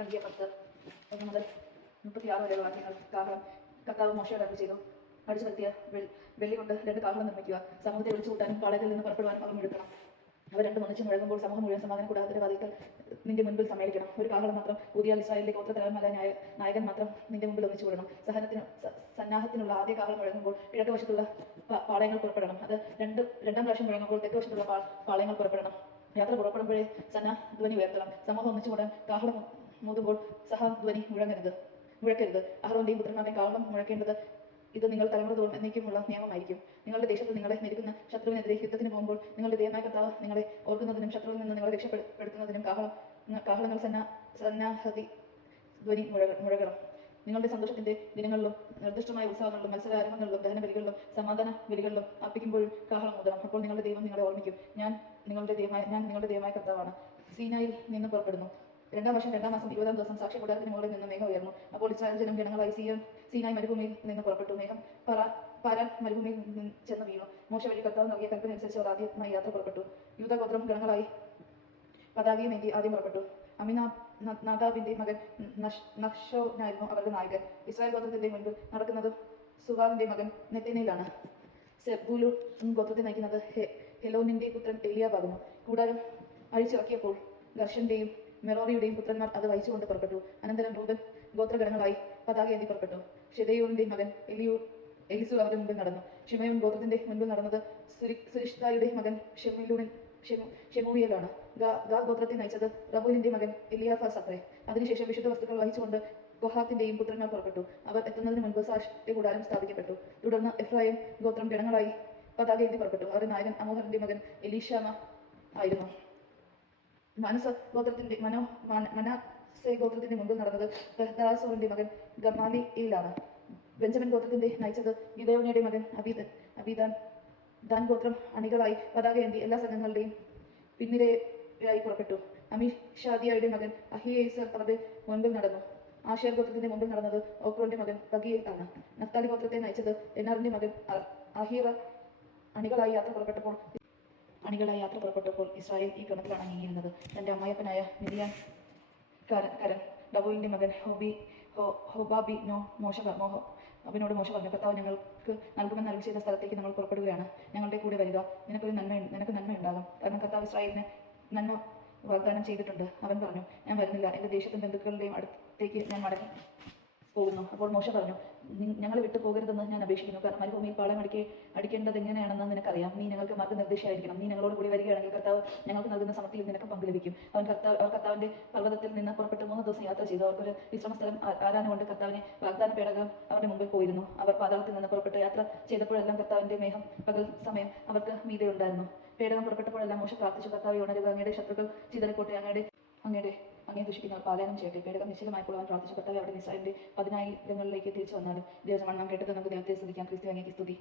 സംഖ്യ 10 1 മുതൽ 36 വരെയുള്ള വാക്യങ്ങൾ. കാഹളം. കർത്താവ് മോശയോട് അരുളി ചെയ്തു, അടിച്ചു വരുത്തിയ വെള്ളി കൊണ്ട് 2 കാഹളം നിർമ്മിക്കുക. സമൂഹത്തെ വിളിച്ചു കൂട്ടാനും പാളയത്തിൽ നിന്ന് പുറപ്പെടുവാനും അവൻ എടുക്കണം. അവർ രണ്ടും ഒന്നിച്ച് മുഴങ്ങുമ്പോൾ സമൂഹം മുഴുവൻ സമാധാന കൂടാരത്തിന്റെ വാതിൽക്കൽ നിന്റെ മുൻപിൽ സമ്മേളിക്കണം. ഒരു കാഹളം മാത്രം ഊതിയാൽ ഇസ്രായേലിലെ ഗോത്രത്തലവന്മാരായ നായകൻ മാത്രം നിന്റെ മുമ്പിൽ ഒന്നിച്ചു കൂടണം. സന്നാഹത്തിനുള്ള ആദ്യ കാഹളം മുഴങ്ങുമ്പോൾ കിഴക്ക് വശത്തുള്ള പാളയങ്ങൾ പുറപ്പെടണം. അത് രണ്ടാം പ്രാവശ്യം മുഴങ്ങുമ്പോൾ തെക്ക് വശത്തുള്ള പാളയങ്ങൾ പുറപ്പെടണം. യാത്ര പുറപ്പെടുമ്പോഴേ സന്നാധ്വനി ഉയർത്തണം. സമൂഹം ഒന്നിച്ചുകൂടാൻ കാഹളം മൂതുമ്പോൾ സഹധ്വനി മുഴക്കരുത്. അഹ്റോന്റെയും പുത്രന്മാരുടെയും കാഹളം മുഴക്കേണ്ടത് ഇത് നിങ്ങൾ തലമുറ തോറും എന്നേക്കുമുള്ള നിയമമായിരിക്കും. നിങ്ങളുടെ ദേശത്ത് നിങ്ങളെ നിൽക്കുന്ന ശത്രുവിനെതിരെ യുദ്ധത്തിന് പോകുമ്പോൾ നിങ്ങളുടെ ദൈവമായ കർത്താവ് നിങ്ങളെ ഓർക്കുന്നതിനും ശത്രുവിൽ നിന്ന് നിങ്ങളെ രക്ഷപ്പെടുത്തുന്നതിനും കാഹളങ്ങൾ സന്നാഹതി ധ്വനി മുഴകണം. നിങ്ങളുടെ സന്തോഷത്തിന്റെ ദിനങ്ങളിലും നിർദ്ദിഷ്ടമായ ഉത്സവങ്ങളിലും മത്സരാരംഭങ്ങളിലും ദഹനബലികളിലും സമാധാന ബലികളിലും അർപ്പിക്കുമ്പോഴും കാഹളം ഊതണം. അപ്പോൾ നിങ്ങളുടെ ദൈവം നിങ്ങളെ ഓർമ്മിക്കും. ഞാൻ നിങ്ങളുടെ ദൈവമായ കർത്താവാണ്. സീനായിൽ നിന്ന് പുറപ്പെടുന്നു. 2-ാം വർഷം 2-ാം മാസം 20-ാം ദിവസം സാക്ഷി കൂടാരത്തിന് മുകളിൽ നിന്ന് മേഘം ഉയർന്നു. അപ്പോൾ ഇസ്രായേൽ ജനം ഗണങ്ങളായി സീനായി മരുഭൂമിയിൽ നിന്ന് പുറപ്പെട്ടു. മേഘം പാരാൻ മരുഭൂമിയിൽ ചെന്ന് വീണു. മോശ വഴി കർത്താവ് നൽകിയ കൽപ്പന അനുസരിച്ച് അവർ ആദ്യമായി യാത്ര പുറപ്പെട്ടു. യൂദാഗോത്രം ഗണങ്ങളായി പതാകയും ഏന്തി ആദ്യം പുറപ്പെട്ടു. അമിനാദാബിന്റെ മകൻ നഹ്ശോനായിരുന്നു അവരുടെ നായകൻ. ഇസ്രായേൽ ഗോത്രത്തിന്റെ മുൻപിൽ നടക്കുന്നത് സുവാലിന്റെ മകൻ നെത്തനേലാണ്. സെബൂലൂൻ ഗോത്രത്തെ നയിക്കുന്നത് ഹെലോനിന്റെ പുത്രൻ എലിയാബാകുന്നു. കൂടാരം അഴിച്ചിറക്കിയപ്പോൾ ഗർഷന്റെയും മെറോറിയുടെയും പുത്രന്മാർ അത് വഹിച്ചുകൊണ്ട് പുറപ്പെട്ടു. അനന്തരം റൂബൻ ഗോത്രഗണങ്ങളായി പതാക ഏന്തി പുറപ്പെട്ടു. ഷെദേയൂറിന്റെ മകൻ എലിസു അവരുടെ മുമ്പിൽ നടന്നു. ഷിമയോൻ ഗോത്രത്തിന്റെ മുൻപിൽ നടന്നത് സുരിഷ്തായുടെ മകൻ ഷെമൂയേലാണ്. ഗാദ് ഗോത്രത്തെ നയിച്ചത് റബൂലിന്റെ മകൻ എലിയാഫാസ് അത്രേ. അതിനുശേഷം വിശുദ്ധ വസ്തുക്കൾ വഹിച്ചുകൊണ്ട് കൊഹാത്തിന്റെ പുത്രന്മാർ പുറപ്പെട്ടു. അവർ എത്തുന്നതിന് മുൻപ് സാക്ഷ്യ കൂടാരം സ്ഥാപിക്കപ്പെട്ടു. തുടർന്ന് എഫ്രായിം ഗോത്രം ഗണങ്ങളായി പതാക ഏന്തി പുറപ്പെട്ടു. അവരുടെ നായകൻ അമോഹറിന്റെ മകൻ എലീഷാമ ആയിരുന്നു. മനസെ ഗോത്രത്തിന്റെ മുമ്പിൽ നടന്നത് പെഹദാസോറിന്റെ മകൻ ഗമാലിയേലാണ്. ബെഞ്ചമിൻ ഗോത്രത്തിന്റെ നയിച്ചത് ഗിദെയോന്യയുടെ മകൻ അബീദാൻ. ദാൻ ഗോത്രം അണികളായി പതാക ഏന്തി എല്ലാ സംഘങ്ങളുടെയും പിന്നിരയായി പുറപ്പെട്ടു. അമിഷാദിയയുടെ മകൻ അഹിയേസർ അവരുടെ മുൻപിൽ നടന്നു. ആശേർ ഗോത്രത്തിന്റെ മുമ്പിൽ നടന്നത് ഓക്രോന്റെ മകൻ തഗീൽ ആണ്. നഫ്താലി ഗോത്രത്തെ നയിച്ചത് എന്നാറിന്റെ മകൻ അഹീറ. അണികളായി യാത്ര പുറപ്പെട്ടപ്പോൾ ഇസ്രായേൽ ഈ ക്രമത്തിലാണ് നീങ്ങിയിരുന്നത്. തന്റെ അമ്മായപ്പനായ മിദിയാൻ കരൻ ഡബോയിലിന്റെ മകൻ അവനോട് മോശ പറഞ്ഞു, കർത്താവ് ഞങ്ങൾക്ക് നൽകുമെന്ന് അരുളി ചെയ്ത സ്ഥലത്തേക്ക് നമ്മൾ പുറപ്പെടുകയാണ്. ഞങ്ങളുടെ കൂടെ വരിക. നിനക്ക് നന്മ ഉണ്ടാകും. കാരണം കർത്താവ് ഇസ്രായേലിന് നന്മ വാഗ്ദാനം ചെയ്തിട്ടുണ്ട്. അവൻ പറഞ്ഞു, ഞാൻ വരുന്നില്ല. എൻ്റെ ദേശത്തും ബന്ധുക്കളുടെയും അടുത്തേക്ക് ഞാൻ മടങ്ങി പോകുന്നു. അപ്പോൾ മോശ പറഞ്ഞു, ഞങ്ങളെ വിട്ടു പോകരുതെന്ന് ഞാൻ അപേക്ഷിക്കുന്നു. കാരണം മരുഭൂമിയിൽ പാളയം അടിക്കേണ്ടത് എങ്ങനെയാണെന്ന് നിനക്കറിയാം. നീ ഞങ്ങൾക്ക് മാർഗ്ഗനിർദ്ദേശമായിരിക്കണം. നീ ഞങ്ങളോട് കൂടി വരികയാണെങ്കിൽ കർത്താവ് ഞങ്ങൾക്ക് നൽകുന്ന സമൃദ്ധിയിൽ നിനക്ക് പങ്ക് ലഭിക്കും. അവർ കർത്താവിന്റെ പർവ്വതത്തിൽ നിന്ന് പുറപ്പെട്ട് 3 ദിവസം യാത്ര ചെയ്തു. അവർക്കൊരു വിശ്രമസ്ഥലം ആരാനുകൊണ്ട് കർത്താവിനെ വാഗ്ദാന പേടകം അവരുടെ മുമ്പിൽ പോയിരുന്നു. അവർ പാതാളത്തിൽ നിന്ന് പുറപ്പെട്ട് യാത്ര ചെയ്തപ്പോഴെല്ലാം കർത്താവിന്റെ മേഘം പകൽ സമയം അവർക്ക് മീതെ ഉണ്ടായിരുന്നു. പേടകം പുറപ്പെട്ടപ്പോഴെല്ലാം മോശ പ്രാർത്ഥിച്ചു, കർത്താവെ ഉണരുക, അങ്ങയുടെ ശത്രുക്കൾ ചിതറിക്കോട്ടെ, അങ്ങേ ദുഷിക്കുന്നവർ പാലായനം ചെയ്യട്ടെ. പേടകം നിശ്ചലമായപ്പോൾ അവൻ പ്രാർത്ഥിച്ചു, കർത്താവെ അവിടെ ഇസ്രായേലിന്റെ 10,000 തിരിച്ചു വന്നാലും. ദൈവജനമാണ് നാം കേട്ടത്. നമുക്ക് ദൈവത്തെ സ്തുതിക്കാം. ക്രിസ്തു അങ്ങേക്ക് സ്തുതി.